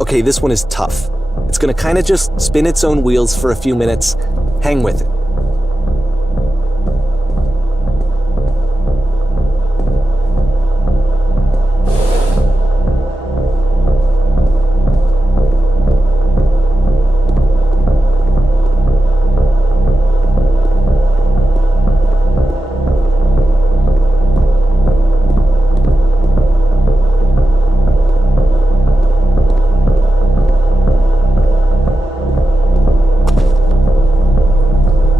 Okay, this one is tough. It's gonna kinda just spin its own wheels for a few minutes. Hang with it.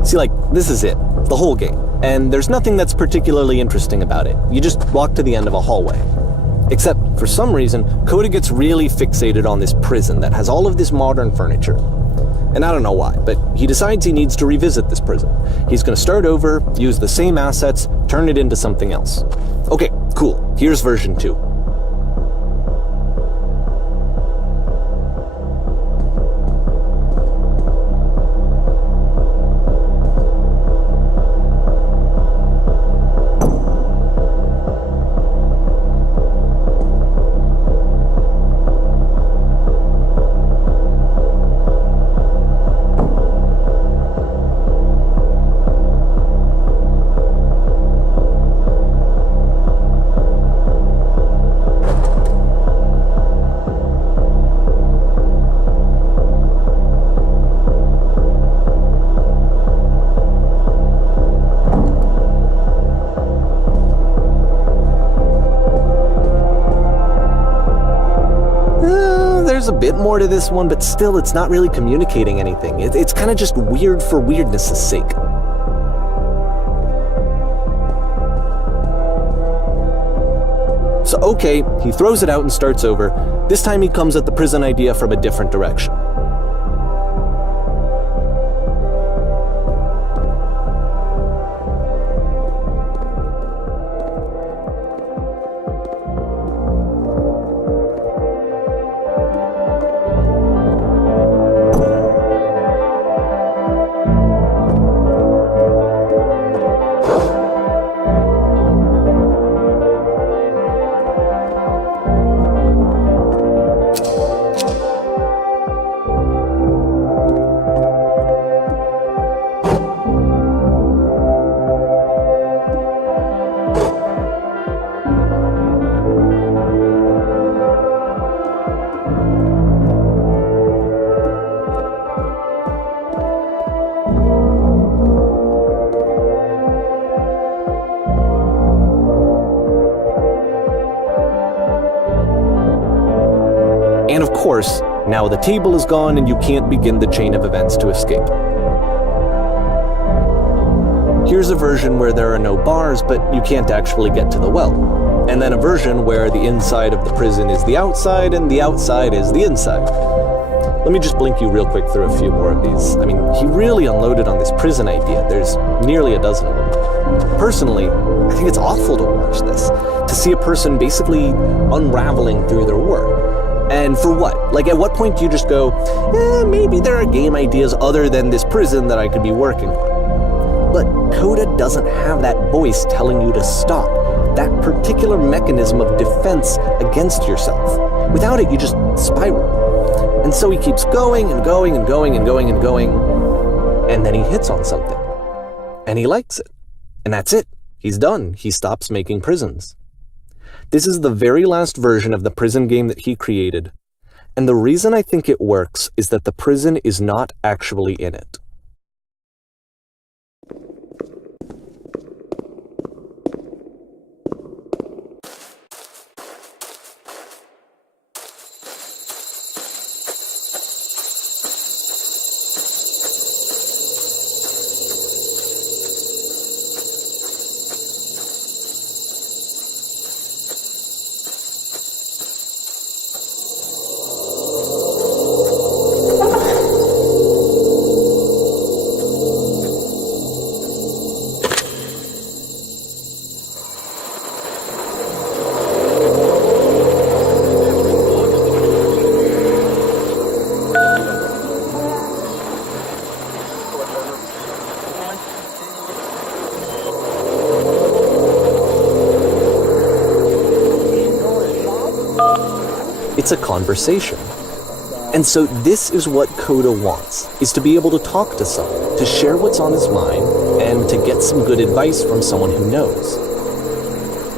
See, like, this is it, the whole game, and there's nothing that's particularly interesting about it. You just walk to the end of a hallway. Except, for some reason, Coda gets really fixated on this prison that has all of this modern furniture. And I don't know why, but he decides he needs to revisit this prison. He's gonna start over, use the same assets, turn it into something else. Okay, cool, here's version 2. There's a bit more to this one, but still it's not really communicating anything. It's kind of just weird for weirdness' sake. So okay, he throws it out and starts over. This time he comes at the prison idea from a different direction. And of course, now the table is gone and you can't begin the chain of events to escape. Here's a version where there are no bars, but you can't actually get to the well. And then a version where the inside of the prison is the outside and the outside is the inside. Let me just blink you real quick through a few more of these. I mean, he really unloaded on this prison idea. There's nearly a dozen of them. Personally, I think it's awful to watch this, to see a person basically unraveling through their work. And for what? Like, at what point do you just go, maybe there are game ideas other than this prison that I could be working on? But Coda doesn't have that voice telling you to stop, that particular mechanism of defense against yourself. Without it, you just spiral. And so he keeps going and going and going and going and going, and then he hits on something. And he likes it. And that's it. He's done. He stops making prisons. This is the very last version of the prison game that he created, and the reason I think it works is that the prison is not actually in it. It's a conversation. And so this is what Coda wants, is to be able to talk to someone, to share what's on his mind, and to get some good advice from someone who knows.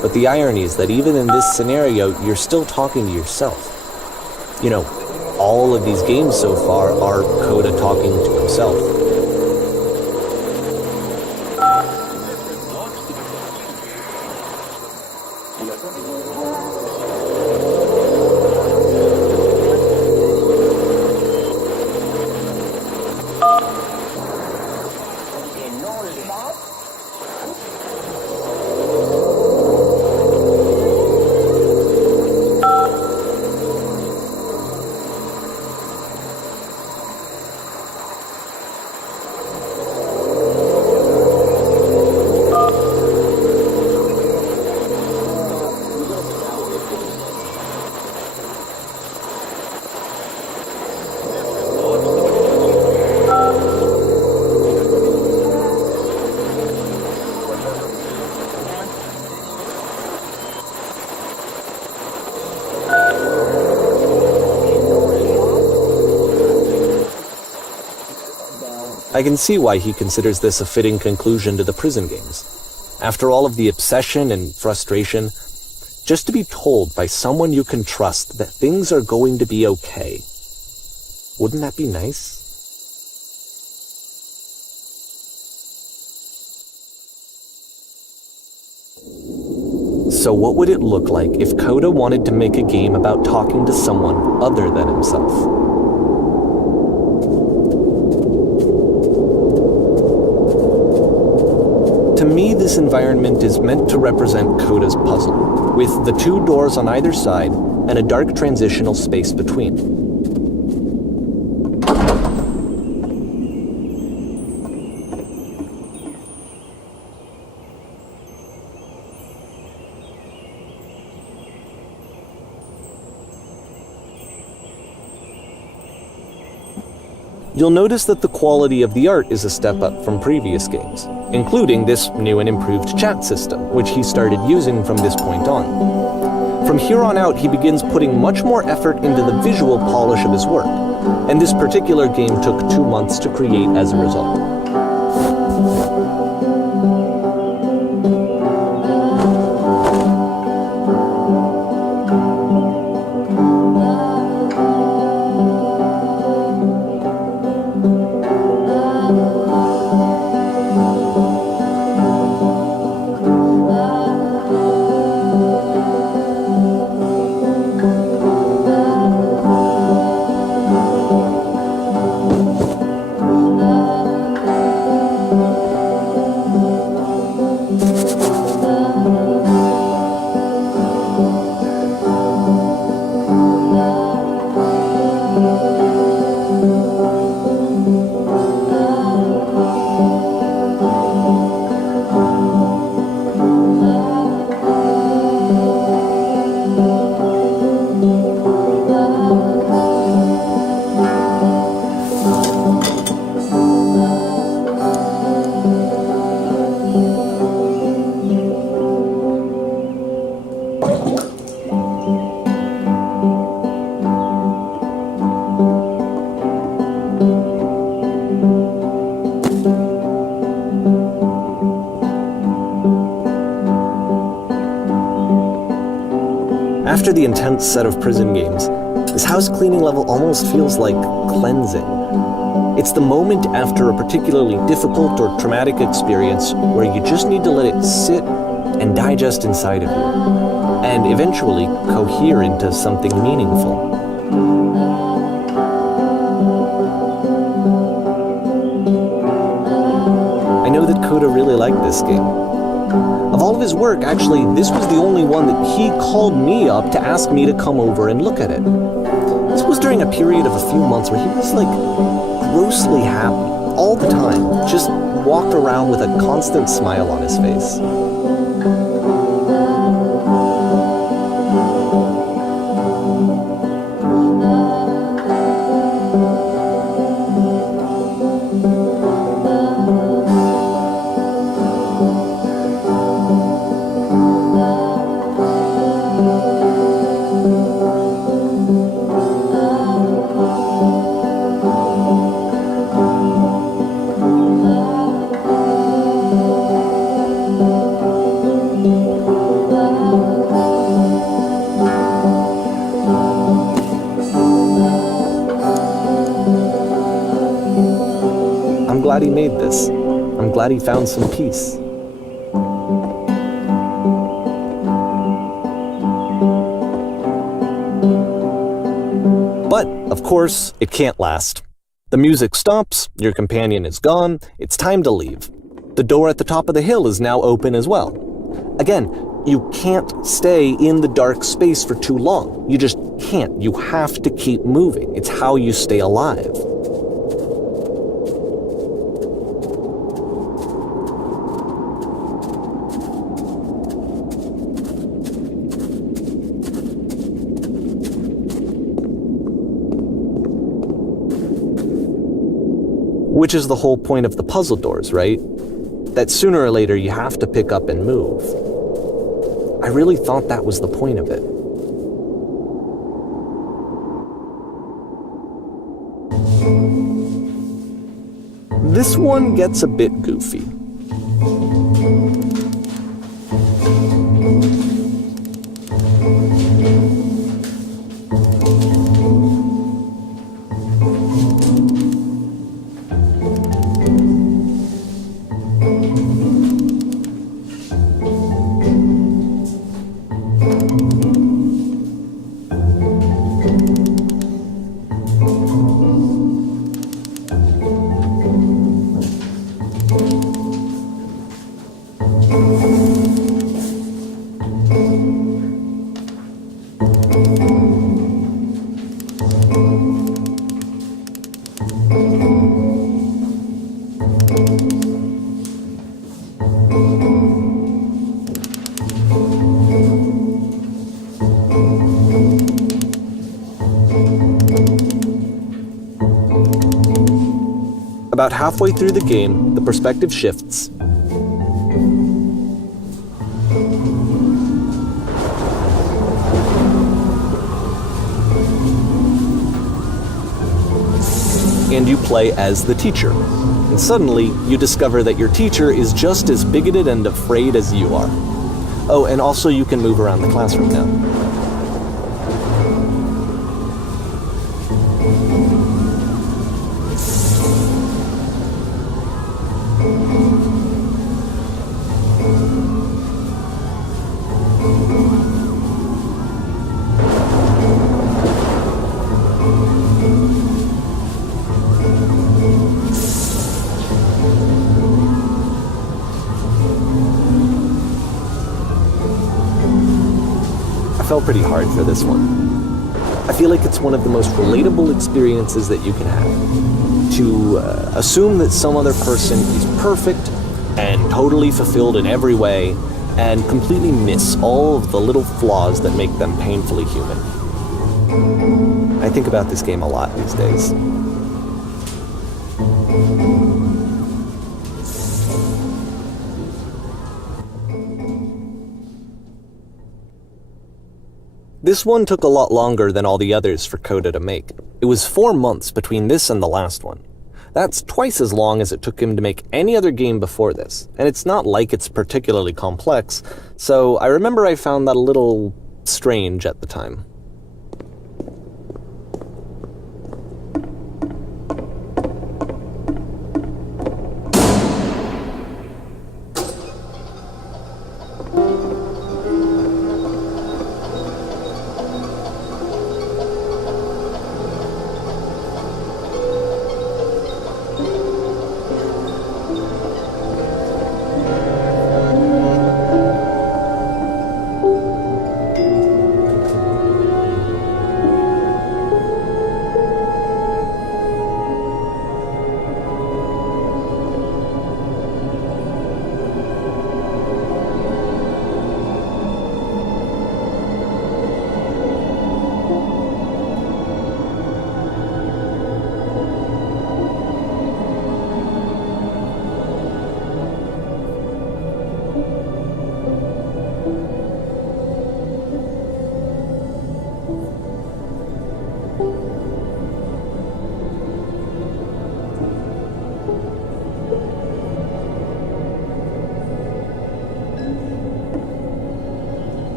But the irony is that even in this scenario, you're still talking to yourself. You know, all of these games so far are Coda talking to himself. I can see why he considers this a fitting conclusion to the prison games. After all of the obsession and frustration, just to be told by someone you can trust that things are going to be okay. Wouldn't that be nice? So what would it look like if Coda wanted to make a game about talking to someone other than himself? To me, this environment is meant to represent Coda's puzzle, with the two doors on either side and a dark transitional space between. You'll notice that the quality of the art is a step up from previous games, including this new and improved chat system, which he started using from this point on. From here on out, he begins putting much more effort into the visual polish of his work, and this particular game took 2 months to create as a result. After the intense set of prison games, this house cleaning level almost feels like cleansing. It's the moment after a particularly difficult or traumatic experience where you just need to let it sit and digest inside of you, and eventually cohere into something meaningful. I know that Coda really liked this game. Of all of his work, actually, this was the only one that he called me up to ask me to come over and look at it. This was during a period of a few months where he was like grossly happy all the time, just walked around with a constant smile on his face. glad he made this. I'm glad he found some peace. But, of course, it can't last. The music stops, your companion is gone, it's time to leave. The door at the top of the hill is now open as well. Again, you can't stay in the dark space for too long. You just can't. You have to keep moving. It's how you stay alive. Which is the whole point of the puzzle doors, right? That sooner or later you have to pick up and move. I really thought that was the point of it. This one gets a bit goofy. About halfway through the game, the perspective shifts. And you play as the teacher. And suddenly, you discover that your teacher is just as bigoted and afraid as you are. Oh, and also you can move around the classroom now. I fell pretty hard for this one. I feel like it's one of the most relatable experiences that you can have. To assume that some other person is perfect and totally fulfilled in every way and completely miss all of the little flaws that make them painfully human. I think about this game a lot these days. This one took a lot longer than all the others for Coda to make. It was 4 months between this and the last one. That's twice as long as it took him to make any other game before this, and it's not like it's particularly complex, so I remember I found that a little strange at the time.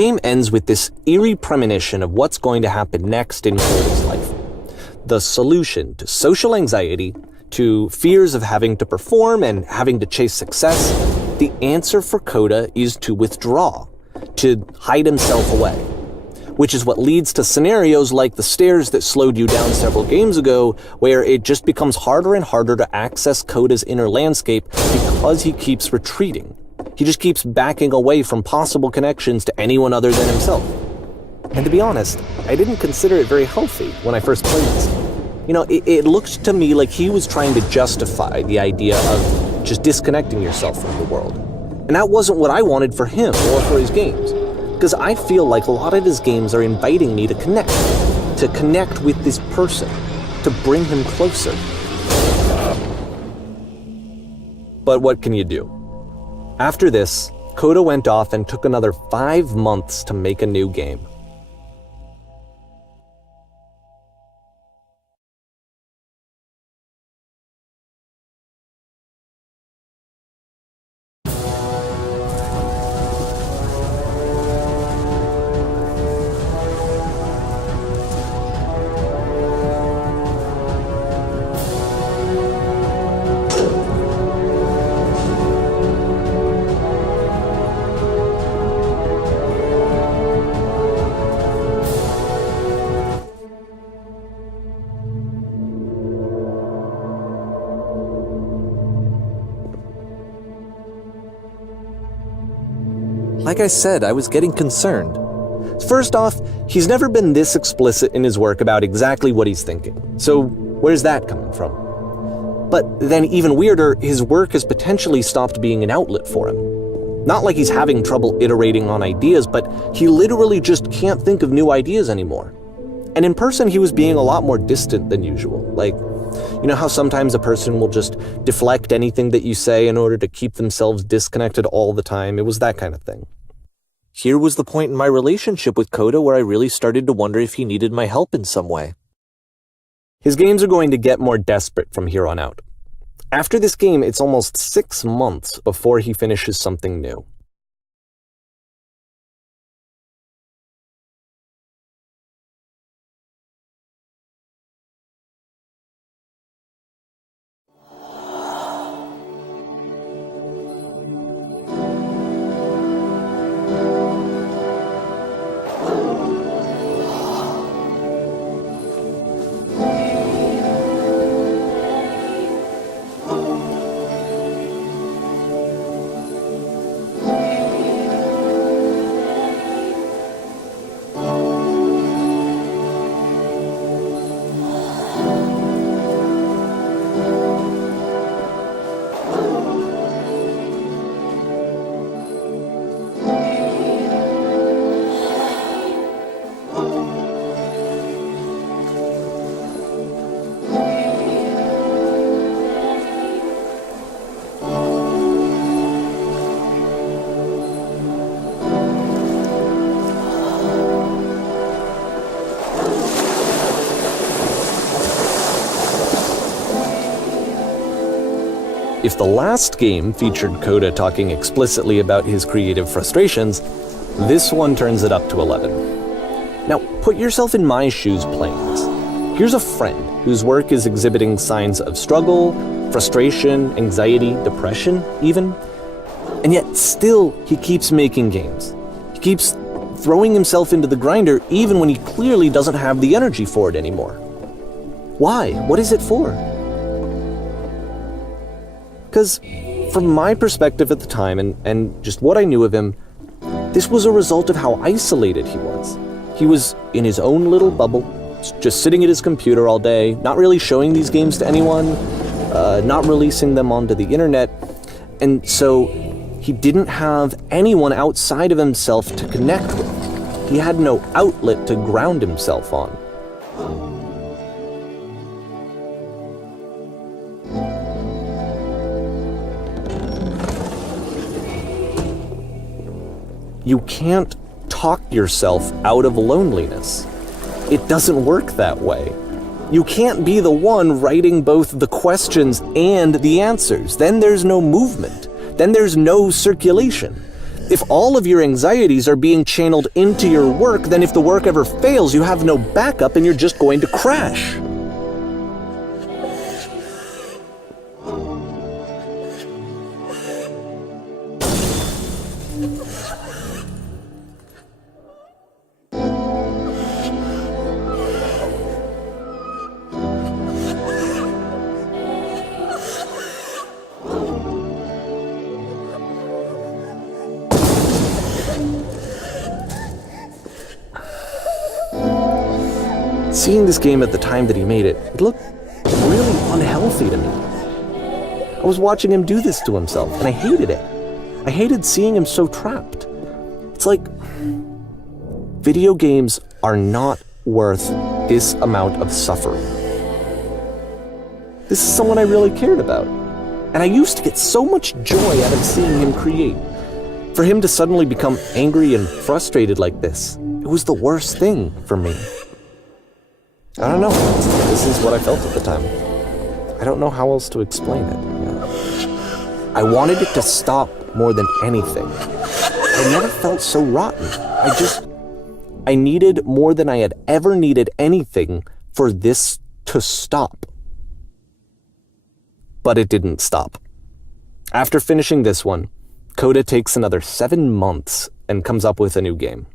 game ends with this eerie premonition of what's going to happen next in Coda's life. The solution to social anxiety, to fears of having to perform and having to chase success, the answer for Coda is to withdraw, to hide himself away. Which is what leads to scenarios like the stairs that slowed you down several games ago, where it just becomes harder and harder to access Coda's inner landscape because he keeps retreating. He just keeps backing away from possible connections to anyone other than himself. And to be honest, I didn't consider it very healthy when I first played this. It looked to me like he was trying to justify the idea of just disconnecting yourself from the world. And that wasn't what I wanted for him or for his games. Because I feel like a lot of his games are inviting me to connect with this person, to bring him closer. But what can you do? After this, Coda went off and took another 5 months to make a new game. Like I said, I was getting concerned. First off, he's never been this explicit in his work about exactly what he's thinking. So where's that coming from? But then even weirder, his work has potentially stopped being an outlet for him. Not like he's having trouble iterating on ideas, but he literally just can't think of new ideas anymore. And in person, he was being a lot more distant than usual. Like, you know how sometimes a person will just deflect anything that you say in order to keep themselves disconnected all the time? It was that kind of thing. Here was the point in my relationship with Coda where I really started to wonder if he needed my help in some way. His games are going to get more desperate from here on out. After this game, it's almost 6 months before he finishes something new. If the last game featured Coda talking explicitly about his creative frustrations, this one turns it up to 11. Now, put yourself in my shoes playing this. Here's a friend whose work is exhibiting signs of struggle, frustration, anxiety, depression, even. And yet still, he keeps making games. He keeps throwing himself into the grinder even when he clearly doesn't have the energy for it anymore. Why? What is it for? Because from my perspective at the time and just what I knew of him, this was a result of how isolated he was. He was in his own little bubble, just sitting at his computer all day, not really showing these games to anyone, not releasing them onto the internet, and so he didn't have anyone outside of himself to connect with. He had no outlet to ground himself on. You can't talk yourself out of loneliness. It doesn't work that way. You can't be the one writing both the questions and the answers. Then there's no movement. Then there's no circulation. If all of your anxieties are being channeled into your work, then if the work ever fails, you have no backup and you're just going to crash. Seeing this game at the time that he made it, it looked really unhealthy to me. I was watching him do this to himself, and I hated it. I hated seeing him so trapped. It's like, video games are not worth this amount of suffering. This is someone I really cared about, and I used to get so much joy out of seeing him create. For him to suddenly become angry and frustrated like this, it was the worst thing for me. I don't know. This is what I felt at the time. I don't know how else to explain it. I wanted it to stop more than anything. I never felt so rotten. I needed more than I had ever needed anything for this to stop. But it didn't stop. After finishing this one, Coda takes another 7 months and comes up with a new game.